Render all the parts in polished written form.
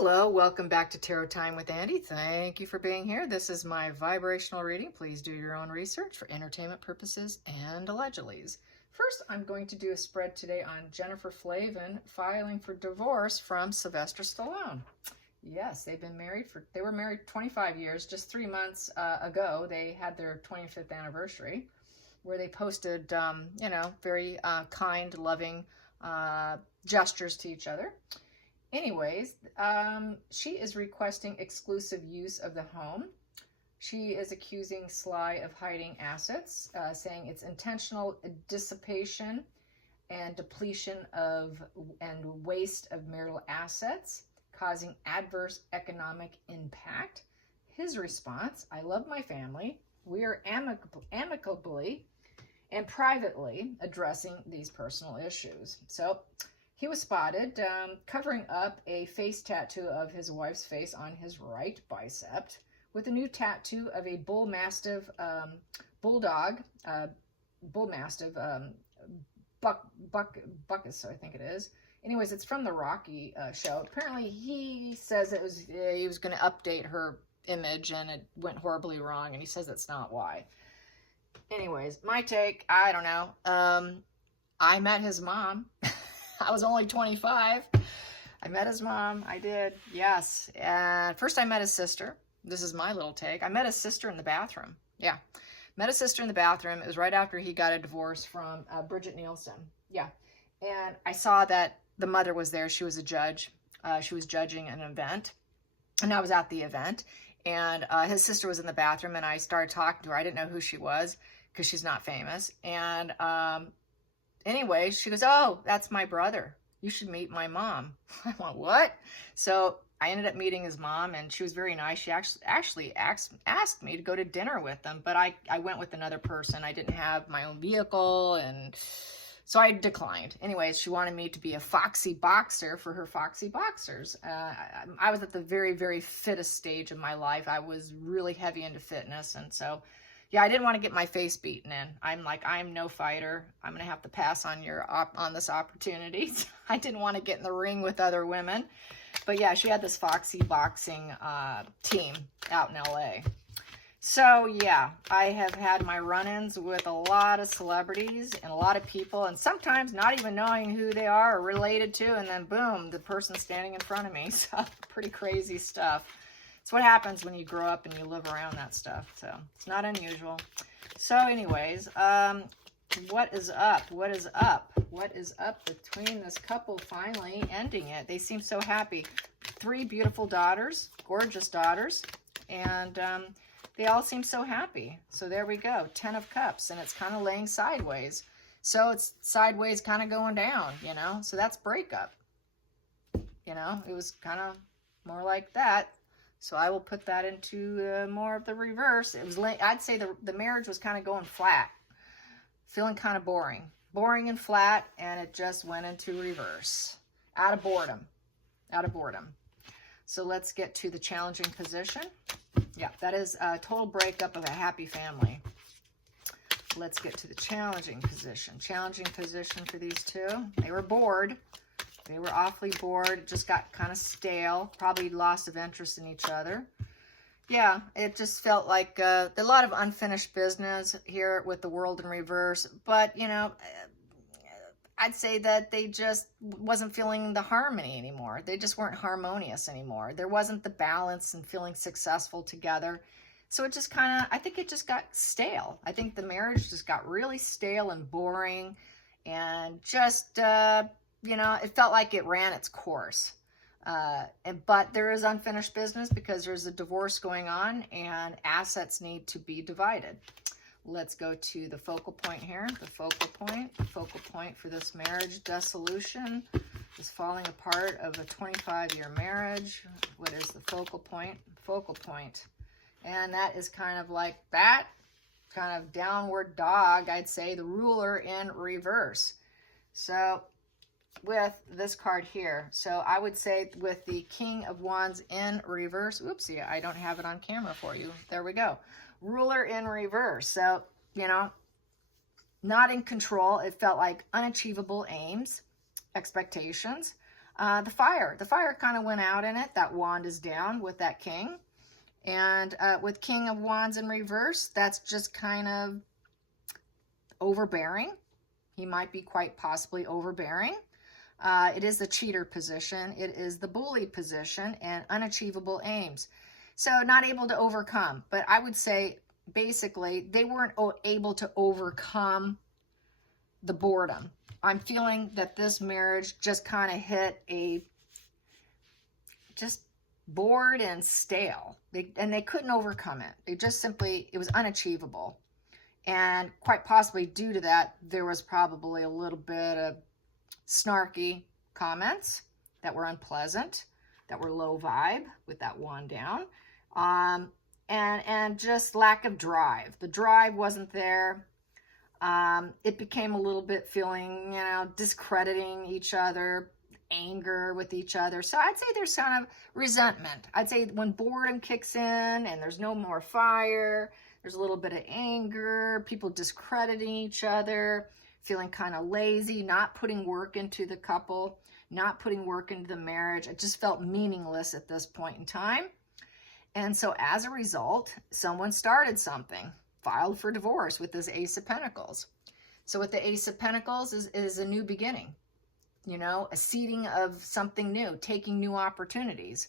Hello, welcome back to Tarot Time with Andy. Thank you for being here. This is my vibrational reading. Please do your own research for entertainment purposes and allegedlys. First, I'm going to do a spread today on Jennifer Flavin filing for divorce from Sylvester Stallone. Yes, they were married 25 years. Just 3 months ago, they had their 25th anniversary where they posted, very kind, loving gestures to each other. Anyways, she is requesting exclusive use of the home. She is accusing Sly of hiding assets, saying it's intentional dissipation and depletion and waste of marital assets, causing adverse economic impact. His response, I love my family. We are amicably and privately addressing these personal issues. So he was spotted covering up a face tattoo of his wife's face on his right bicep with a new tattoo of a bull mastiff Buckus, I think it is. Anyways, it's from the Rocky show. Apparently, he says he was going to update her image and it went horribly wrong, and he says that's not why. Anyways, my take, I don't know. I met his mom. I was only 25. I met his mom. I did. Yes. First I met his sister. This is my little take. I met his sister in the bathroom. Yeah. Met his sister in the bathroom. It was right after he got a divorce from Bridget Nielsen. Yeah. And I saw that the mother was there. She was a judge. She was judging an event. And I was at the event. And his sister was in the bathroom. And I started talking to her. I didn't know who she was because she's not famous. And anyway, she goes, oh, that's my brother. You should meet my mom. I went, what? So I ended up meeting his mom, and she was very nice. She actually asked me to go to dinner with them, but I went with another person. I didn't have my own vehicle, and so I declined. Anyways, she wanted me to be a foxy boxer for her foxy boxers. I was at the very, very fittest stage of my life. I was really heavy into fitness, and so yeah, I didn't want to get my face beaten in. I'm no fighter. I'm going to have to pass on this opportunity. I didn't want to get in the ring with other women. But yeah, she had this foxy boxing team out in LA. So yeah, I have had my run-ins with a lot of celebrities and a lot of people, and sometimes not even knowing who they are or related to, and then boom, the person's standing in front of me. So pretty crazy stuff. It's what happens when you grow up and you live around that stuff. So it's not unusual. So anyways, what is up? What is up? What is up between this couple finally ending it? They seem so happy. 3 beautiful daughters, gorgeous daughters, and they all seem so happy. So there we go, 10 of Cups, and it's kind of laying sideways. So it's sideways kind of going down, so that's breakup. It was kind of more like that. So I will put that into more of the reverse. It was, I'd say the marriage was kind of going flat, feeling kind of boring and flat, and it just went into reverse, out of boredom. So let's get to the challenging position. Yeah, that is a total breakup of a happy family. Let's get to the challenging position. Challenging position for these two. They were bored. They were awfully bored. It just got kind of stale. Probably loss of interest in each other. Yeah, it just felt like a lot of unfinished business here with the world in reverse. But, I'd say that they just wasn't feeling the harmony anymore. They just weren't harmonious anymore. There wasn't the balance and feeling successful together. So it just I think it just got stale. I think the marriage just got really stale and boring, and just, it felt like it ran its course. But there is unfinished business because there's a divorce going on and assets need to be divided. Let's go to the focal point here. The focal point for this marriage dissolution is falling apart of a 25-year marriage. What is the focal point? Focal point. And that is kind of like that kind of downward dog, I'd say, the ruler in reverse. So with this card here, so I would say with the King of Wands in reverse, oopsie, I don't have it on camera for you. There we go. Ruler in reverse. So, not in control. It felt like unachievable aims, expectations. The fire kind of went out in it. That wand is down with that king. And with King of Wands in reverse, that's just kind of overbearing. He might be quite possibly overbearing. It is the cheater position. It is the bully position and unachievable aims. So not able to overcome. But I would say basically they weren't able to overcome the boredom. I'm feeling that this marriage just kind of hit a just bored and stale. They couldn't overcome it. It was unachievable. And quite possibly due to that, there was probably a little bit of snarky comments that were unpleasant, that were low vibe with that wand down. And just lack of drive. The drive wasn't there. It became a little bit feeling, discrediting each other, anger with each other. So I'd say there's kind of resentment. I'd say when boredom kicks in and there's no more fire, there's a little bit of anger, people discrediting each other, feeling kind of lazy, not putting work into the couple, not putting work into the marriage. It just felt meaningless at this point in time. And so as a result, someone started something, filed for divorce with this Ace of Pentacles. So with the Ace of Pentacles is a new beginning, a seeding of something new, taking new opportunities.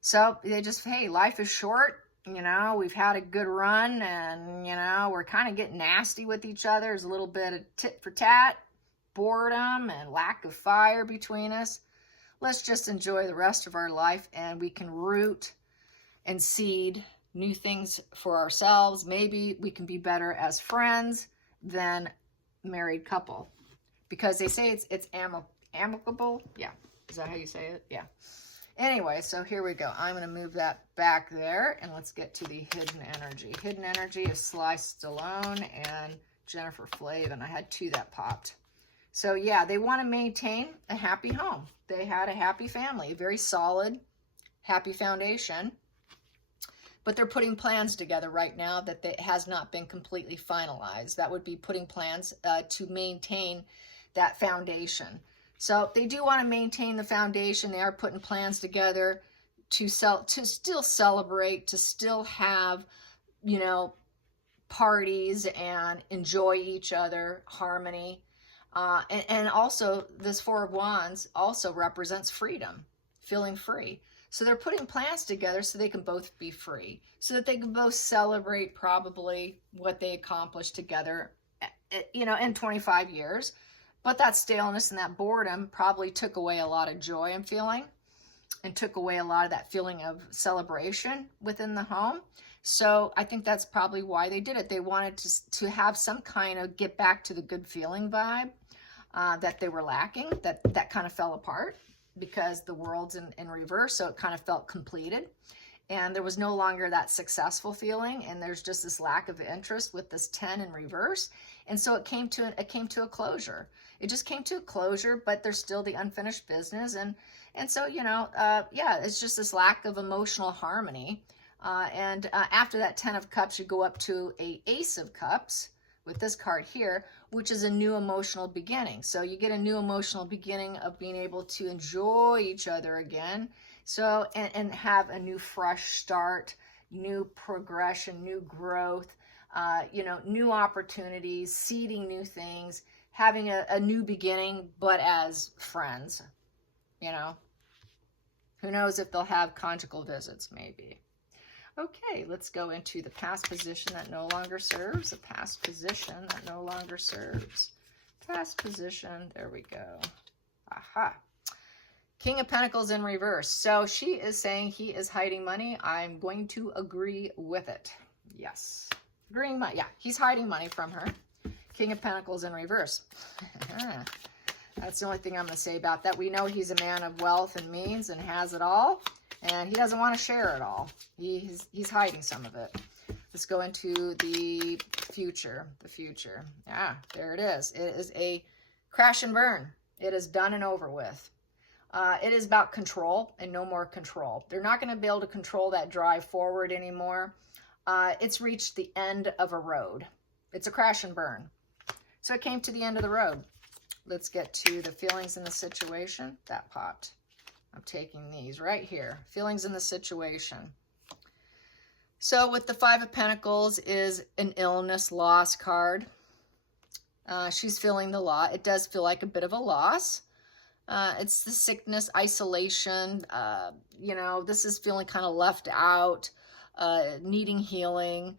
So they just, hey, life is short. We've had a good run and, we're kind of getting nasty with each other. There's a little bit of tit for tat, boredom and lack of fire between us. Let's just enjoy the rest of our life and we can root and seed new things for ourselves. Maybe we can be better as friends than married couple, because they say it's amicable. Yeah. Is that how you say it? Yeah. Anyway, so here we go. I'm going to move that back there and let's get to the hidden energy. Hidden energy is Sly Stallone and Jennifer Flavin. I had two that popped. So yeah, they want to maintain a happy home. They had a happy family, a very solid, happy foundation. But they're putting plans together right now that has not been completely finalized. That would be putting plans to maintain that foundation. So they do want to maintain the foundation. They are putting plans together to still celebrate, to still have, parties and enjoy each other, harmony. And also this Four of Wands also represents freedom, feeling free. So they're putting plans together so they can both be free, so that they can both celebrate probably what they accomplished together, in 25 years. But that staleness and that boredom probably took away a lot of joy I'm feeling, and took away a lot of that feeling of celebration within the home. So I think that's probably why they did it. They wanted to have some kind of get back to the good feeling vibe that they were lacking, that kind of fell apart, because the world's in reverse, so it kind of felt completed. And there was no longer that successful feeling, and there's just this lack of interest with this 10 in reverse. And so it came to a closure. It just came to a closure, but there's still the unfinished business. And so, it's just this lack of emotional harmony. And after that 10 of Cups, you go up to a Ace of Cups with this card here, which is a new emotional beginning. So you get a new emotional beginning of being able to enjoy each other again. So, and have a new fresh start, new progression, new growth, new opportunities, seeding new things, having a new beginning, but as friends, Who knows if they'll have conjugal visits, maybe. Okay, let's go into the past position that no longer serves. The past position that no longer serves. Past position, there we go. Aha. King of Pentacles in reverse. So she is saying he is hiding money. I'm going to agree with it. Yes. Agreeing money. Yeah, he's hiding money from her. King of Pentacles in reverse. That's the only thing I'm going to say about that. We know he's a man of wealth and means and has it all. And he doesn't want to share it all. He's hiding some of it. Let's go into the future. The future. Ah, there it is. It is a crash and burn. It is done and over with. It is about control and no more control. They're not going to be able to control that drive forward anymore. It's reached the end of a road. It's a crash and burn. So it came to the end of the road. let's get to the feelings in the situation. That popped. I'm taking these right here. Feelings in the situation. So with the Five of Pentacles is an illness, loss card. She's feeling the loss. It does feel like a bit of a loss. It's the sickness, isolation. You know, this is feeling kind of left out, needing healing.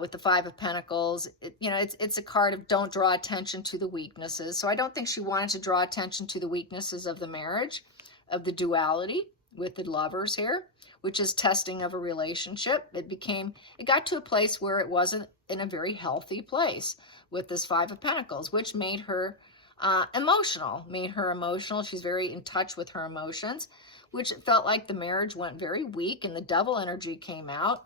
With the Five of Pentacles, you know, it's a card of don't draw attention to the weaknesses. So I don't think she wanted to draw attention to the weaknesses of the marriage, of the duality with the lovers here, which is testing of a relationship. It got to a place where it wasn't in a very healthy place with this Five of Pentacles, which made her emotional. She's very in touch with her emotions, which it felt like the marriage went very weak and the devil energy came out.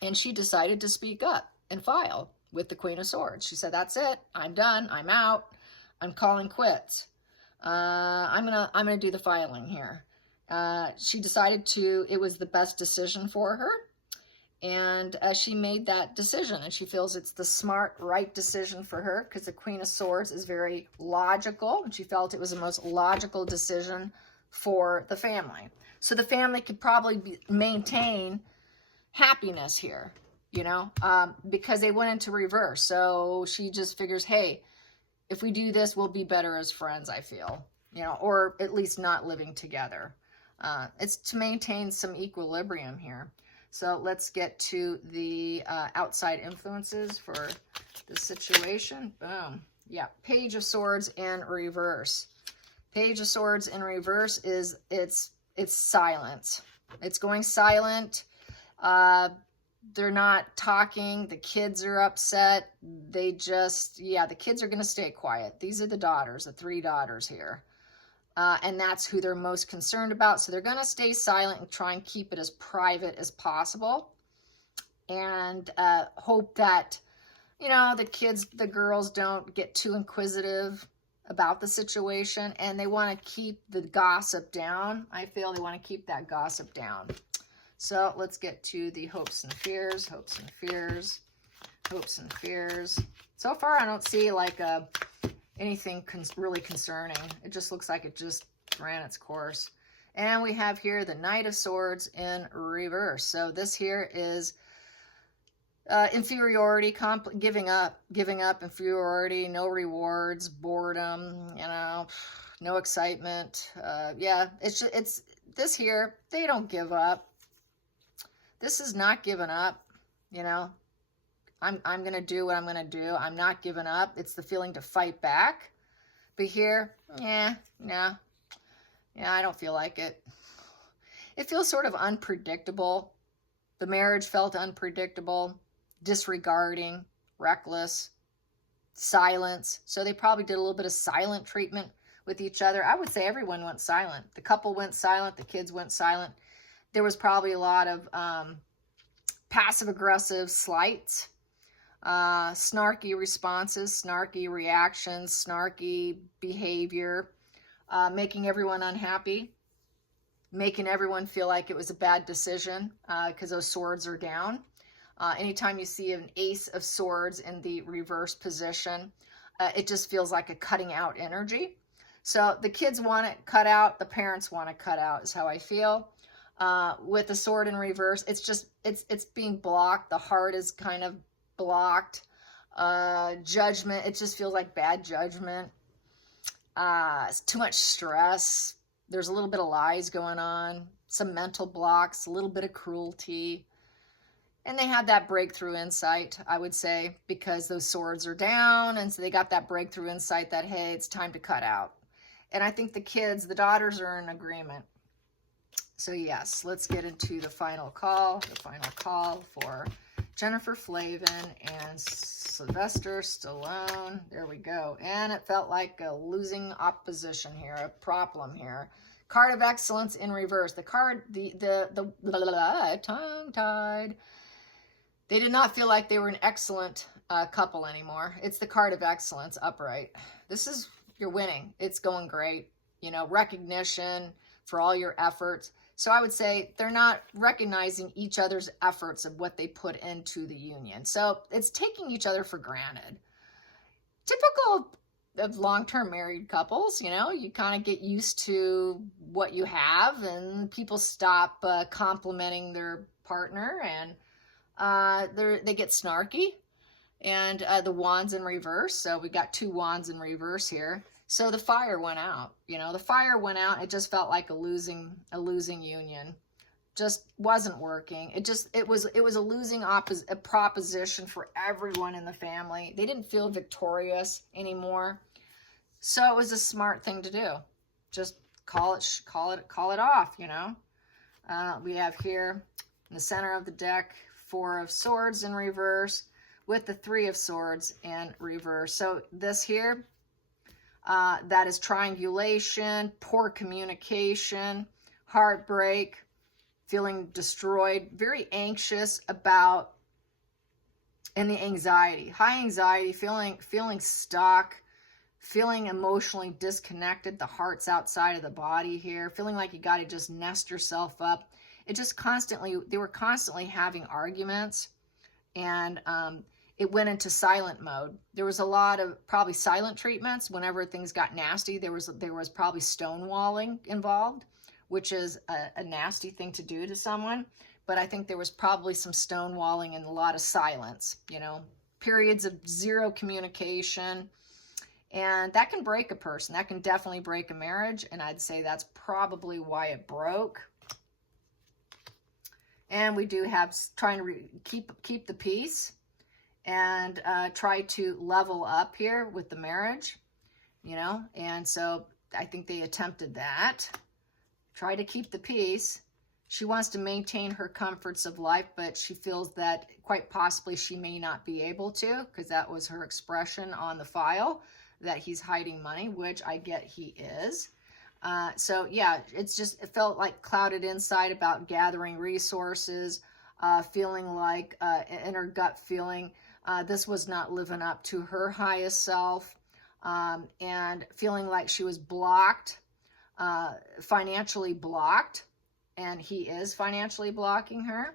And she decided to speak up and file with the Queen of Swords. She said, that's it. I'm done. I'm out. I'm calling quits. I'm gonna do the filing here. She decided it was the best decision for her. And she made that decision. And she feels it's the smart, right decision for her because the Queen of Swords is very logical. And she felt it was the most logical decision for the family. So the family could probably maintain happiness here, you know, because they went into reverse. So she just figures, hey, if we do this, we'll be better as friends, I feel, you know, or at least not living together. It's to maintain some equilibrium here. So let's get to the outside influences for the situation. Boom. Yeah, Page of Swords in reverse. Page of Swords in reverse is it's silence. It's going silent. They're not talking. The kids are upset. The kids are going to stay quiet. These are the daughters, the three daughters here. And that's who they're most concerned about. So they're going to stay silent and try and keep it as private as possible. And hope that, you know, the girls don't get too inquisitive about the situation. And they want to keep the gossip down. I feel they want to keep that gossip down. So let's get to the hopes and fears, hopes and fears, hopes and fears. So far, I don't see like anything really concerning. It just looks like it just ran its course. And we have here the Knight of Swords in reverse. So this here is inferiority, giving up, inferiority, no rewards, boredom, you know, no excitement. Yeah, it's this here. They don't give up. This is not giving up, you know. I'm going to do what I'm going to do. I'm not giving up. It's the feeling to fight back. But here, no. Yeah, I don't feel like it. It feels sort of unpredictable. The marriage felt unpredictable, disregarding, reckless, silence. So they probably did a little bit of silent treatment with each other. I would say everyone went silent. The couple went silent. The kids went silent. There was probably a lot of passive-aggressive slights, snarky responses, snarky reactions, snarky behavior, making everyone unhappy, making everyone feel like it was a bad decision because those swords are down. Anytime you see an Ace of Swords in the reverse position, it just feels like a cutting out energy. So the kids want it cut out. The parents want it cut out is how I feel. With the sword in reverse, it's being blocked. The heart is kind of blocked. Judgment, it just feels like bad judgment. It's too much stress. There's a little bit of lies going on, some mental blocks, a little bit of cruelty. And they had that breakthrough insight, I would say, because those swords are down. And so they got that breakthrough insight that, hey, it's time to cut out. And I think the daughters are in agreement. So yes, let's get into the final call for Jennifer Flavin and Sylvester Stallone. There we go. And it felt like a losing opposition here, a problem here. Card of Excellence in reverse. The card, tongue-tied. They did not feel like they were an excellent couple anymore. It's the Card of Excellence upright. You're winning. It's going great. You know, recognition for all your efforts. So I would say they're not recognizing each other's efforts of what they put into the union. So it's taking each other for granted. Typical of long-term married couples. You know, you kind of get used to what you have, and people stop complimenting their partner, and they get snarky. And the wands in reverse. So we got 2 wands in reverse here. So the fire went out. You know, the fire went out. It just felt like a losing union. Just wasn't working. It was a losing a proposition for everyone in the family. They didn't feel victorious anymore. So it was a smart thing to do. Just call it off, you know. We have here in the center of the deck 4 of Swords in reverse with the 3 of Swords in reverse. So this here, that is triangulation, poor communication, heartbreak, feeling destroyed, very anxious about, and the anxiety, high anxiety, feeling stuck, feeling emotionally disconnected. The heart's outside of the body here, feeling like you got to just nest yourself up. They were constantly having arguments, and it went into silent mode. There was a lot of probably silent treatments whenever things got nasty. There was probably stonewalling involved, which is a nasty thing to do to someone. But I think there was probably some stonewalling and a lot of silence, you know, periods of zero communication. And that can break a person. That can definitely break a marriage. And I'd say that's probably why it broke. And we do have trying to keep the peace and try to level up here with the marriage, you know. And so I think they attempted that. Try to keep the peace. She wants to maintain her comforts of life, but she feels that quite possibly she may not be able to, because that was her expression on the file, that he's hiding money, which I get he is. So yeah, it felt like clouded inside about gathering resources, feeling like in her gut feeling this was not living up to her highest self, and feeling like she was blocked, financially blocked, and he is financially blocking her.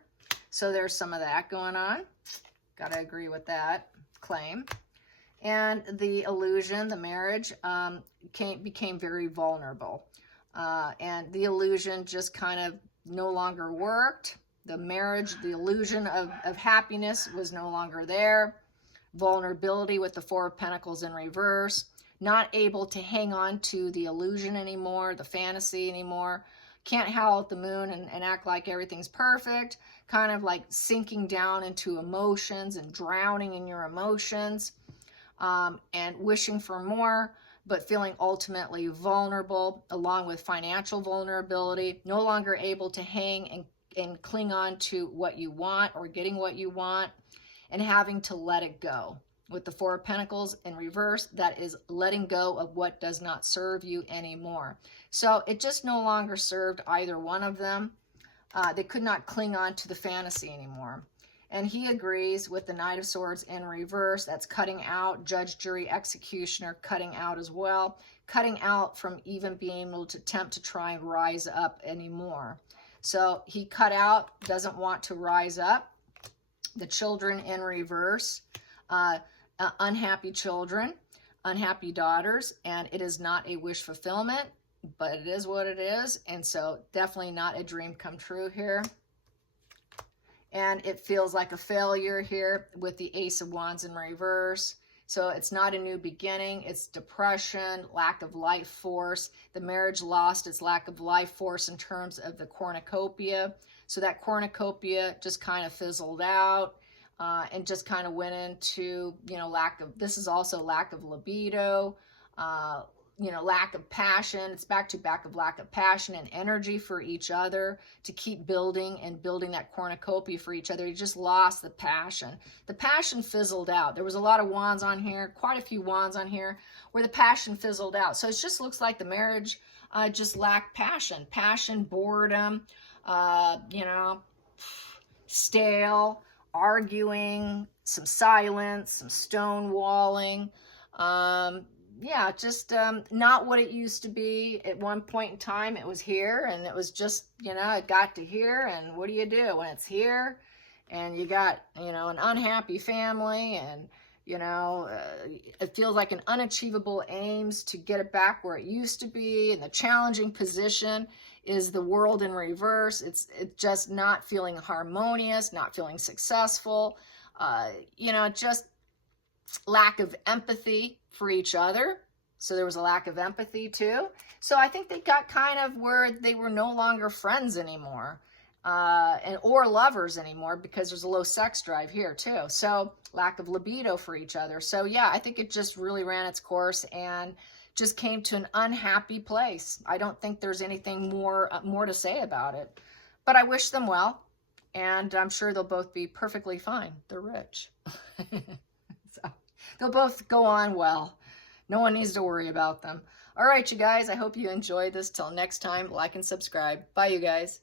So there's some of that going on. Gotta agree with that claim. And the illusion, the marriage, became very vulnerable. And the illusion just kind of no longer worked. The marriage, the illusion of happiness was no longer there. Vulnerability with the 4 of Pentacles in reverse. Not able to hang on to the illusion anymore, the fantasy anymore. Can't howl at the moon and act like everything's perfect. Kind of like sinking down into emotions and drowning in your emotions. And wishing for more, but feeling ultimately vulnerable, along with financial vulnerability, no longer able to hang and cling on to what you want or getting what you want, and having to let it go. With the 4 of Pentacles in reverse, that is letting go of what does not serve you anymore. So it just no longer served either one of them. They could not cling on to the fantasy anymore. And he agrees with the Knight of Swords in reverse. That's cutting out. Judge, jury, executioner, cutting out as well. Cutting out from even being able to attempt to try and rise up anymore. So he cut out, doesn't want to rise up. The children in reverse. Unhappy children, unhappy daughters, and it is not a wish fulfillment, but it is what it is. And so definitely not a dream come true here. And it feels like a failure here with the Ace of Wands in reverse. So it's not a new beginning. It's depression, lack of life force. The marriage lost its lack of life force in terms of the cornucopia. So that cornucopia just kind of fizzled out and just kind of went into, you know, this is also lack of libido, you know, lack of passion. It's back of lack of passion and energy for each other to keep building and building that cornucopia for each other. You just lost the passion. The passion fizzled out. There was a lot of wands on here, quite a few wands on here, where the passion fizzled out. So it just looks like the marriage just lacked passion, boredom, you know, stale, arguing, some silence, some stonewalling. Yeah, just not what it used to be. At one point in time, it was here, and it was just, you know, it got to here, and what do you do when it's here? And you got, you know, an unhappy family, and You know, it feels like an unachievable aims to get it back where it used to be. And the challenging position is the world in reverse. It's just not feeling harmonious, not feeling successful. You know, just lack of empathy for each other. So there was a lack of empathy too. So I think they got kind of where they were no longer friends anymore. Or lovers anymore, because there's a low sex drive here too. So lack of libido for each other. So yeah, I think it just really ran its course and just came to an unhappy place. I don't think there's anything more to say about it, but I wish them well, and I'm sure they'll both be perfectly fine. They're rich. So they'll both go on well. No one needs to worry about them. All right, you guys, I hope you enjoyed this. Till next time, like and subscribe. Bye, you guys.